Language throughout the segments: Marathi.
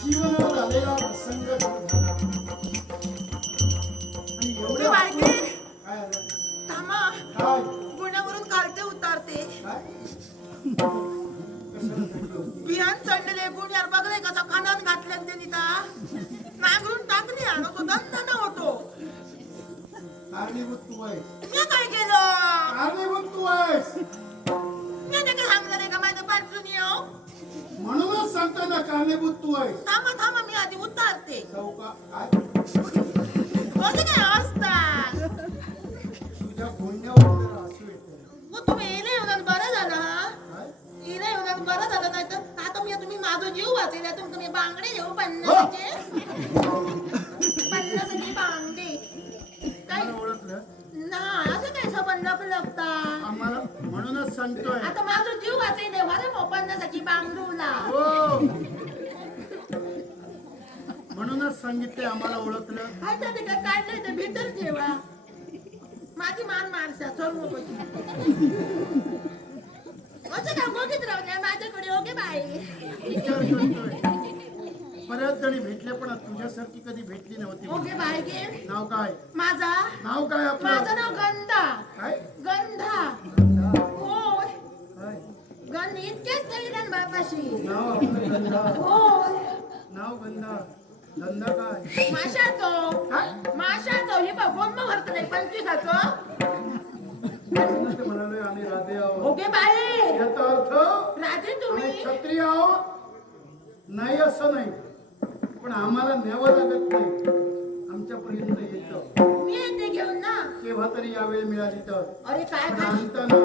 जीवनात आलेला प्रसंग झाला. आणि एवढं बायके काय झालं? थांबा काय? उतारते चढलेले बघले कसा खानात घातले नांगरून टाकली आणि तो दंड होतो कारणीभूत तू आहेस. मी काय केलं कारणीभूत तू आहेस. मी सांगणार आहे का येऊ म्हणूनच सांगतो ना कारणीभूत तू आहेस थांबा थांबा मी आधी उतारते. चौका काय? बोलते काय असतात तुझ्या येतं. मग तुम्ही येणे येऊन बरं झालं हा? काय? येणे येऊन बरं झालं नाही तर आता मी तुम्ही माझं जीव वाचेल तुम्ही तुम्ही बांगडे देऊ पन्नासाचे. पन्नासाचे सांगितले आम्हाला ओळखलं. काय ते काय काढलंय ते भीतर ठेवा माझी मान मारसा चल नको असं का राहू माझ्याकडे ओके बाई. विचार करतोय. बऱ्याच जणी भेटले पण तुझ्यासारखी कधी भेटली नव्हती. ओके बाई गे नाव काय? माझा? नाव काय माझं आपलं नाव गंधा. काय? गंधा. होय. काय? गंध इतकेच धैर्यन बापाशी. नाव आपलं गंधा. होय. नाव गंधा. धंदा काय माशाचो काय माशाचो हे बघ गोंब भरत नाही पंचवीसाचं. म्हणून ते म्हणाले आम्ही राधे आहोत. ओके बाई. याचा अर्थ राजे आम्ही तुम्ही. क्षत्रिय आहोत. नाही असं नाही. पण आम्हाला न्यावं लागत नाही. आमच्यापर्यंत येतं. मी येते घेऊन ना. केव्हा तरी यावेळ मिळाली तर. अरे काय पण काय आणताना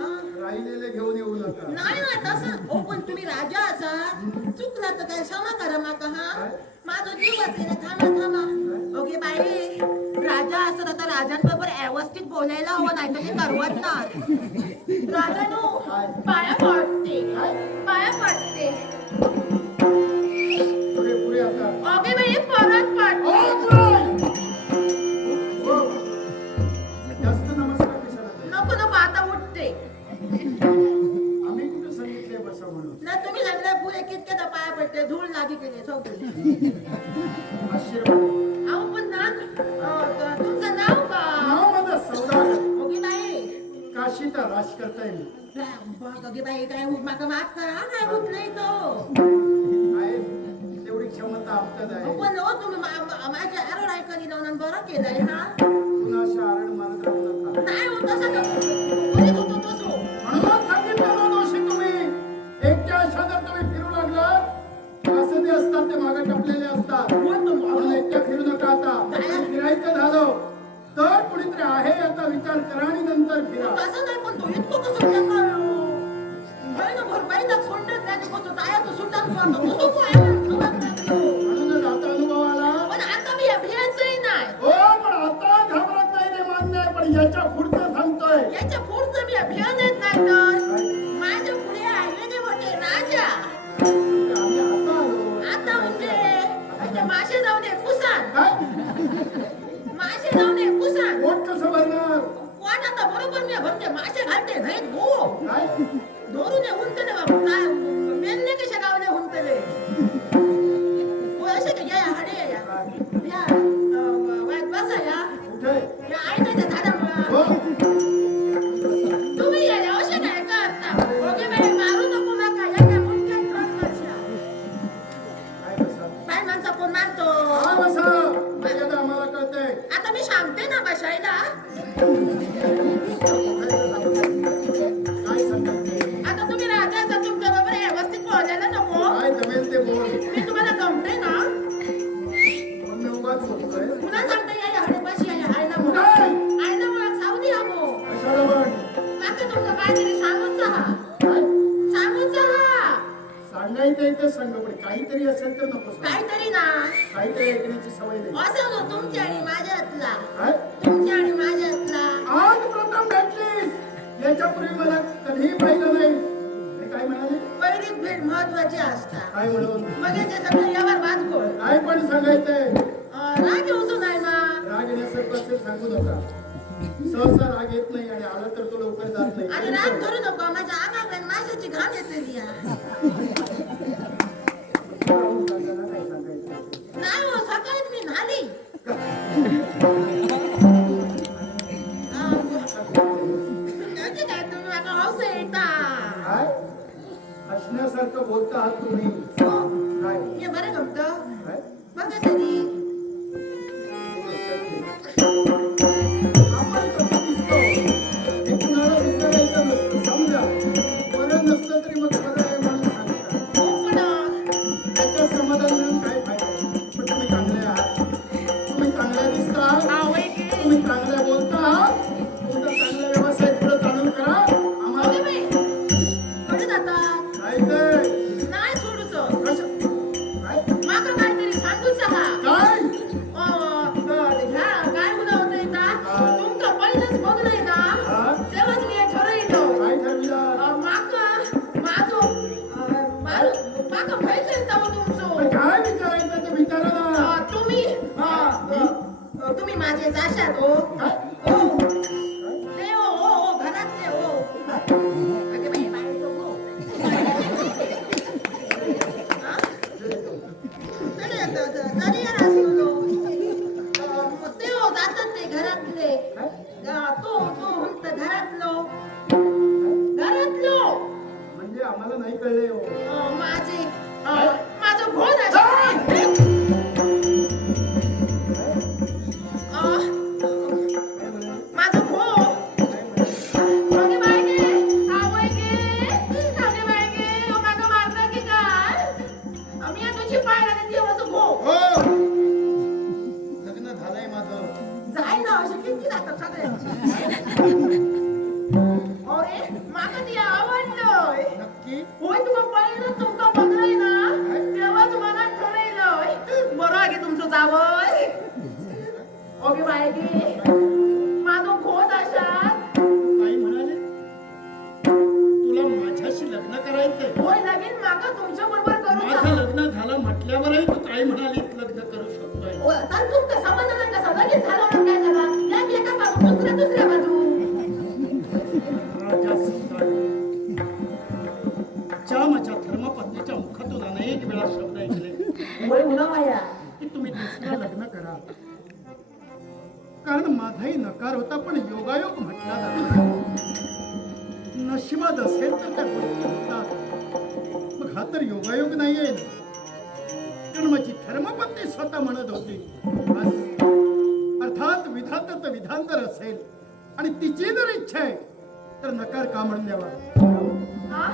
हं? राहिलेले घेऊन येऊ नका. नाही ना तसं. हो पण तुम्ही राजा असाल. चुकला तर काय? क्षमा करा माका हा? माझं जीव वाचलेला थांबा थांबा. ओके बाई. राजा असत आता राजांबरोबर व्यवस्थित बोलायला हवं नाही तर ते करवत ना राजानो पाया पडते. पाया पडते. ओके बाई परत पडते. पडते धूळ लागी आशीर्वाद अहो पण ना अं, तुमचं नाव का नाव माझं सौदागर ओके बाई काशीचा राज करता येईल काय होत माका माफ करा काय होत नाही तो आहे तेवढी क्षमता आमच्यात अहो, आहे पण हो तुम्ही मा- मा- माझ्या आरोड ऐकली लावून बरं केलंय हा पुन्हा राहू नका नाही होत तसं ते मागे टपलेले असतात. म्हणून एकट्या फिरू नका आता. फिरायचं झालं. तर कुणीतरी आहे याचा विचार करा आणि नंतर फिरा. नाही पण तो इतकं कसं. म्हणूनच आता अनुभव आला. पण आता मी नाही. हो पण आता घाबरत नाही ते मान्य आहे. पण याच्या कोण आता बरोबर मी भरते मासे याच्यापूर्वी मला कधीही पाहिलं नाही. हे काय म्हणाले? पहिली भेट महत्वाची असतात. काय म्हणून? मग ते सगळं यावर वाचगोळ काय पण सांगायचंय. राग येऊचो नाही ना? राग येण्यासारखं असेल सांगू नका. सहसा राग येत नाही आणि आला तर तो लवकर जात आणि नाही राग धरू नको. माझ्या अंगाकडे माझ्याची घाण येते काय सांगायचं? नाही हो सकाळीच मी न्हाली. हसण्यासारखं बोलता आहात तुम्ही हे बरं गमतं माझे म्हटल्यावरही तू काय म्हणाली लग्न करू शकतोय ओ, तर तुमचं समाधान कसं लगेच झालं म्हणून काय झालं? या की एका बाजू, दुसऱ्या दुसऱ्या बाजू. राजा. ज्या माझ्या धर्मपत्नीच्या मुखातून अनेक वेळा शब्द ऐकले माया. की तुम्ही दुसरं लग्न करा कारण माझाही नकार होता पण योगायोग म्हटला जातो नशिबात असेल तर त्या गोष्टी होतात मग हा तर योगायोग नाहीये ना कारण माझी धर्मपत्नी स्वतः म्हणत होती. अर्थात विधाताचं विधान जर असेल. आणि तिची जर इच्छा आहे तर नकार का म्हणून द्यावा? हा?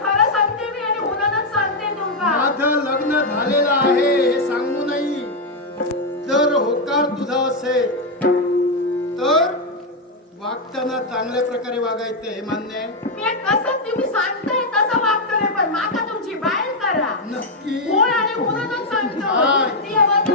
खरं सांगते मी आणि हुनानच सांगते तुमका माझं लग्न झालेलं आहे हे सांगू नाही. जर होकार तुझा असेल तर वागताना चांगल्या प्रकारे वागायचं हे मान्य आहे. मी कसं तुम्ही सांगताय तसं वागतोय पण माका तुमची बाहेर करा. नक्की. आणि सांगतो. ती अवध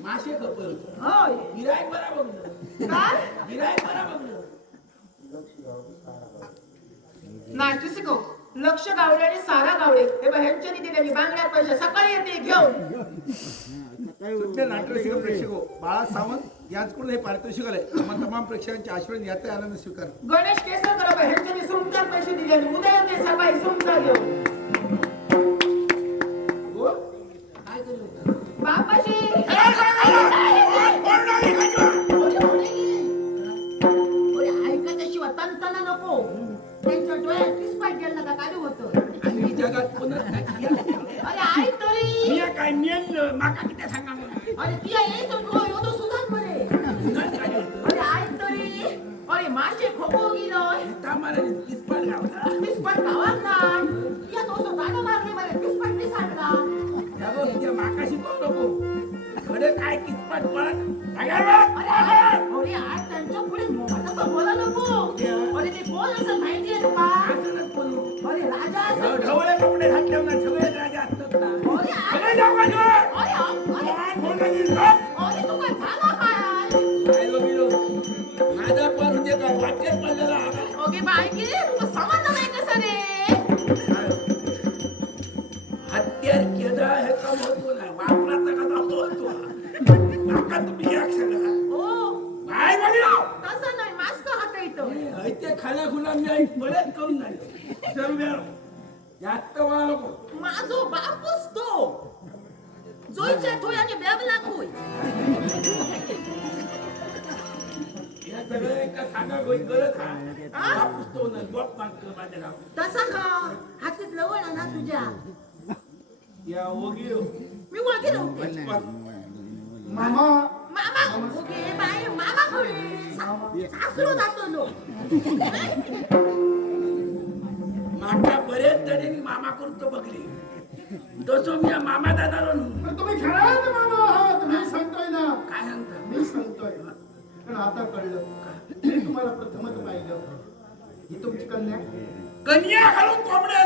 मासे होतं. होय. गिरायक बरा बघलं काय गिरायक बरा बघलं नाटू शिकव. लक्ष गावडे आणि सारा गावडे. हे बह्यांच्यानी दिलेली बांगड्या पैसे सकाळी येते घेऊन. नाट्यरसिक प्रेक्षको बाळा सावंत यांचकडून हे पारितोषिक आलंय. आम्हा तमाम प्रेक्षकांचे आशीर्वाद यात्रे आनंद स्वीकार. गणेश केसरकर बह्यांच्यानी सुमतात पैसे दिलेले उद्या येते सकाळी सुमता घेऊन. केलं बापाशी नको त्यांच्या डोळ्यात पिसपाट गेला का काय होतं आणि जगात पुन्हा अरे ऐक तरी मी काय मेन माका किती सांगा अरे ती आहे तो डोळा सुधार मरे अरे ऐक तरी अरे माशे खोको गेलोय तामाला किसपट गावला गावात ना या तो सो मारले खडे काय किसपट पळत अरे आज त्यांच्या पुढे मोबाईलचा बोला नको. अरे ते कोण असं माहितीये तुला अरे राजा असं ढवळे कपडे घातले ना सगळे राजा असतात ना. सगळे जाऊ का? अरे तू काय झाला काय माझा पण वाटेत पडलेला. ओके बाय की? मागतो माझ्या गाव तसा का हातीत लवण ना तुझ्या या मी ओळखी नव्हते मामा मामा ओके बाय मामा खोळे सासरू जातो बरेच मामा करतो बघले तसो मी या मामा. पण तुम्ही खरात मामा? आहात मी सांगतोय ना. काय सांगता? मी सांगतोय. पण आता कळलं. मी तुम्हाला प्रथमच पाहिलं. ही तुमची कन्या? कन्या घालून कोंबड्या.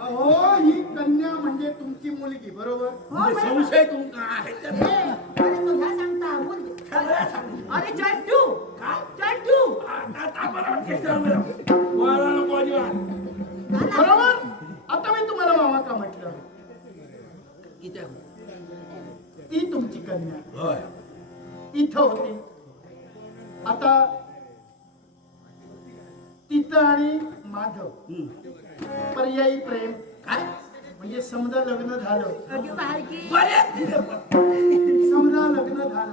अहो ही कन्या म्हणजे तुमची मुलगी बरोबर? म्हणजे संशय तुमका आहे ए, त्यात. अरे तू ह्या सांगता? बोल सगळं सांगू. अरे चड्डू काय? आता तापरा इथे. ती तुमची कन्या. होय. इथं होती. आता तिथं आणि माधव. पर्यायी प्रेम. काय? म्हणजे समजा लग्न झालं. समजा लग्न झालं.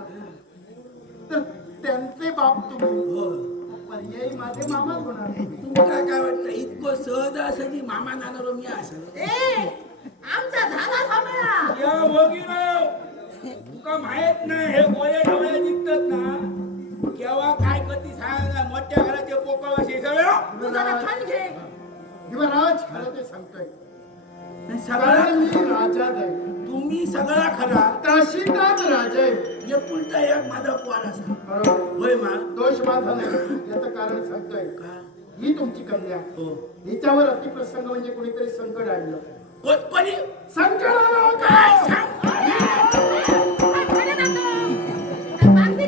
तर त्यांचे बाप तुम्ही. पर्यायी माझे मामाच होणार. तुमका काय वाटतं? इतकं सहज असं की मामा नानारो मी असं? आमचा झाला थांबला. या वगैरे तुका माहीत नाही हे गोळे ढवळे दिसतात ना. केव्हा काय कधी सांगा मोठ्या घराचे पोकळ सगळं तू जरा थंड घे. युवराज खरं ते सांगतोय. सगळं कारण मी राजा आहे. तुम्ही सगळा खरा. काशीनाथ राजा आहे? एकुलता एक माझा पोर असा. बरोबर. होय मा? दोष माझा नाही. याचं कारण सांगतोय. का? ही तुमची कन्या. हो. हिच्यावर अतिप्रसंग म्हणजे कोणीतरी संकट आणलं. कोण- होतं. काय सांग बांगडी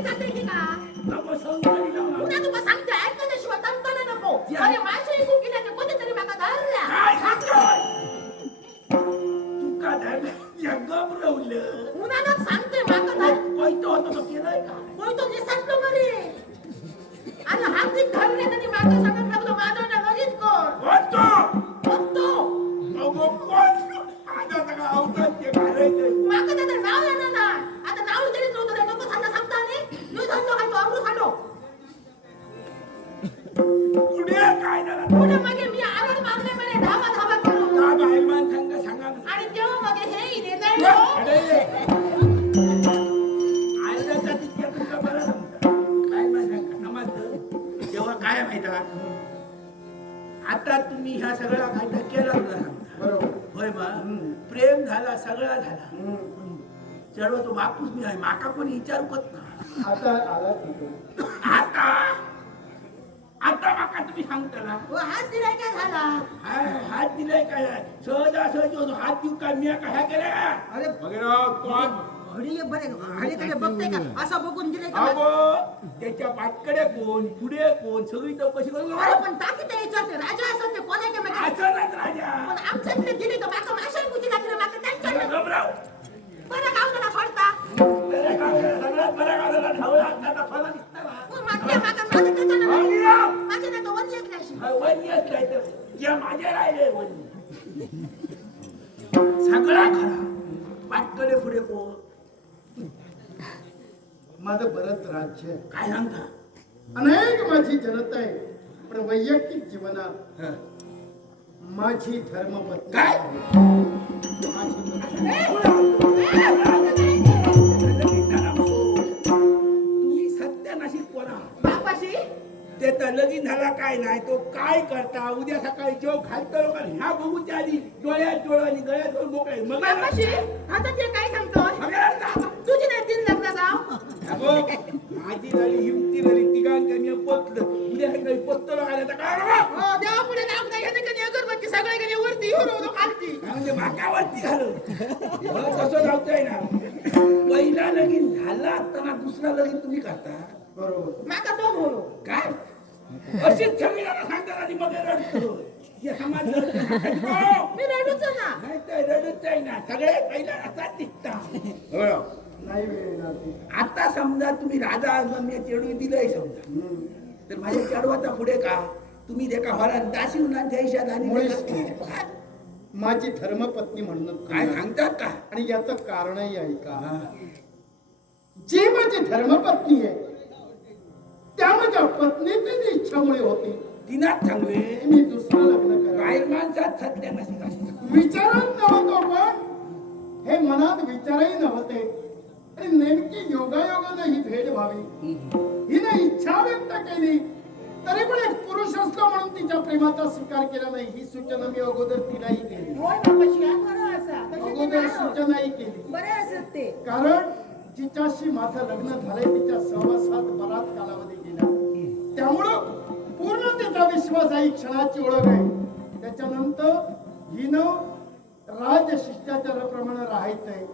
आता तुम्ही ह्या सगळा काय केला ना बरोबर. होय मा प्रेम झाला सगळा झाला. हम्म. चढव तो बापूस मी आहे. माका कोणी विचारू कत ना आता आला आता? आता माका तुम्ही सांगता व हात दिलाय काय झाला? हाय हात दिलाय काय सहजा सहज होतो. हात देऊ का? मी काय केल्या? अरे तो आज घडी बरे घडीकडे बघते का? असं बघून दिले का? त्याच्या पाठकडे कोण पुढे कोण सगळी चौकशी करून अरे पण टाकी ते विचारते राजा असत ते कोण आहे का माहिती? असं नाही राजा. पण आमच्याकडे दिली तर माका माशाला कुठे लागली माका. त्यांच्याकडे घबराव. बरं गाव त्याला सोडता. सगळ्यात बऱ्या गावाला ढवळा हाताचा फणा दिसला ना. मग मागच्या माका माझं त्याच्यानं हा, नाही. माझ्या त्याचं वन्य असल्याशी हा, वन्य असलाय तर या माझ्या राहिले वन्य सगळा खरा. पाठकडे पुढे कोण? माझं बरंच राज्य आहे. काय सांगता? अनेक माझी जनता आहे पण वैयक्तिक जीवनात हा. माझी धर्मपत्नी काय? माझी पत्नी. तुम्ही सत्यानाशी कोणा? बापाशी? ते तर लगीन झाला काय नाही तो काय करता? उद्या सकाळी जो घालतो ह्या बघूच्या आधी डोळ्यात डोळा आणि गळ्यात डोळा मोकळे. मग बापाशी? आता ते काय सांगतो तुझी नाही तीन लग्न जाव माझी झाली हिमती झाली तिघांच्या मी पोचलं उद्या सकाळी पोचतो लोकांना तर काय करावं? हो देवा पुढे नाव नाही घेते कधी अगरबत्ती सगळे कधी वरती येऊन होतो खालती. म्हणजे माकावरती घालून मला कसं लावतोय ना? पहिला लगीन झाला असताना दुसरा लगीन तुम्ही करता. बरोबर. माका तो बोलो. काय? अशीच संविधान सांगतात आणि मध्ये रडतो. हे समाज रडतो. मी रडूच ना. नाही तर रडूच आहे ना. सगळे पहिला असाच दिसता नाही वेळ येणार ती. आता समजा तुम्ही राजा असं मी चेडू दिलंय समजा. हम्म. तर माझ्या चढवाचा पुढे का? तुम्ही ते का हरण दासी उन्हात देशात आणि मुळीच ते. नाही. का- माझी धर्मपत्नी म्हणून काय सांगतात का? आणि याचं कारणही आहे का? जी माझी धर्मपत्नी आहे त्या माझ्या पत्नीचीच इच्छामुळे होती. तिनाच सांगले की मी दुसरं लग्न करा बाहेर माणसात सत्य असतं. विचारात नव्हतो पण हे मनात विचारही नव्हते. आणि नेमकी योगायोगानं ही भेट व्हावी. हिने इच्छा व्यक्त केली तरी पण एक पुरुष असलो म्हणून तिच्या प्रेमाचा स्वीकार केला नाही. ही सूचना मी अगोदर तिलाही केली. अगोदर. सूचनाही केली. असत कारण जिच्याशी माझं लग्न झालंय तिच्या सहवासात बराच कालावधी गेला. त्यामुळं पूर्ण तिचा विश्वास आहे क्षणाची ओळख आहे. त्याच्यानंतर हिनं राज शिष्टाचाराप्रमाणे राहायचंय.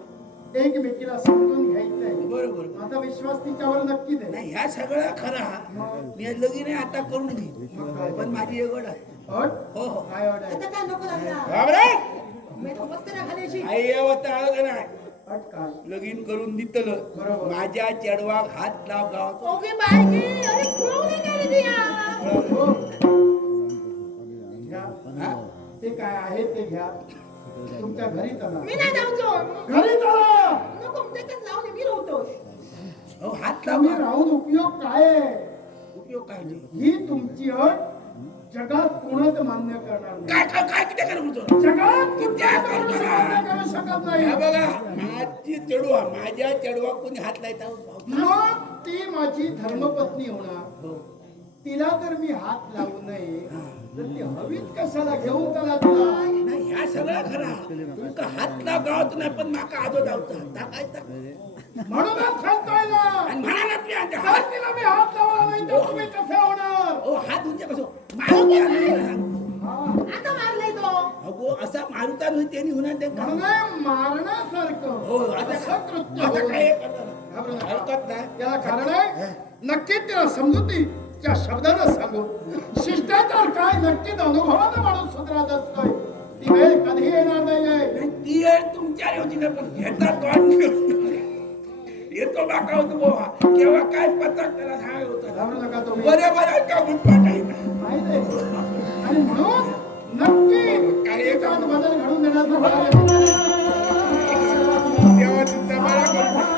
एकमेकीला समजून घ्यायचंय. बरोबर. माझा विश्वास तिच्यावर नक्की दे. नाही ह्या सगळ्या खरा. मी लगीन आता करून घेईन पण माझी एवढ अट हो हो. काय आहे? आता काय नको लागला बाबरे मी तो मस्त ना खाल्याशी आई यावं आलं का नाही? अट काय लगीन करून दितलं. बरोबर. माझ्या चेडवाक हात लाव ओके अरे दिया? हा? ते काय आहे ते घ्या. तुमच्या घरी चला. मी नाही जाऊचो. घरी चला नको त्याच्यात लावून मी राहतो हो हात लाव. तुम्ही गावात. राहून उपयोग काय आहे? उपयोग काय नाही. ही तुमची अट जगात कोणच मान्य करणार नाही. काय काय काय किती करू जगात किती मान्य करू शकत नाही? हा बघा माझी चेडवा माझ्या चेडवा कोणी हात लायता मग ती माझी धर्मपत्नी होणार. हो. तिला जर मी हात लावू नये. तर ती हवीच कशाला घेऊन चला तुला? नाही ह्या सगळा खरा. तुमका हात लाव गावात नाही पण माका आजो धावता टाकायचा म्हणूनच सांगतोय ना आणि म्हणाला मी आता जर हात तिला मी हात लावला नाही तर तुम्ही कसे होणार ओ हात म्हणजे कसं मारू द्या ना. आता मारलाय तो अगो असा मारुता नाही त्यांनी होणार ते का? म्हणून मारण्यासारखं हो आता असं कृत्य आता होऊ काय नये. करणार? घाबरू नका. हरकत नाही याला कारण आहे नक्कीच तिला समजुती त्या शब्दानं सांगू शिष्टाचार काय नक्कीच अनुभवानं माणूस सुधारत असतोय ती वेळ कधी येणार नाही आहे ती वेळ तुमच्या होती ना पण घेता तोंड घेऊन. येतो बाका होतो बोवा. केव्हा काय पत्ता त्याला हाय होता. बरे बरे का गुटपाट आहे आणि म्हणून नक्की काय येतात बदल घडून देणार देवा तुमचा बरा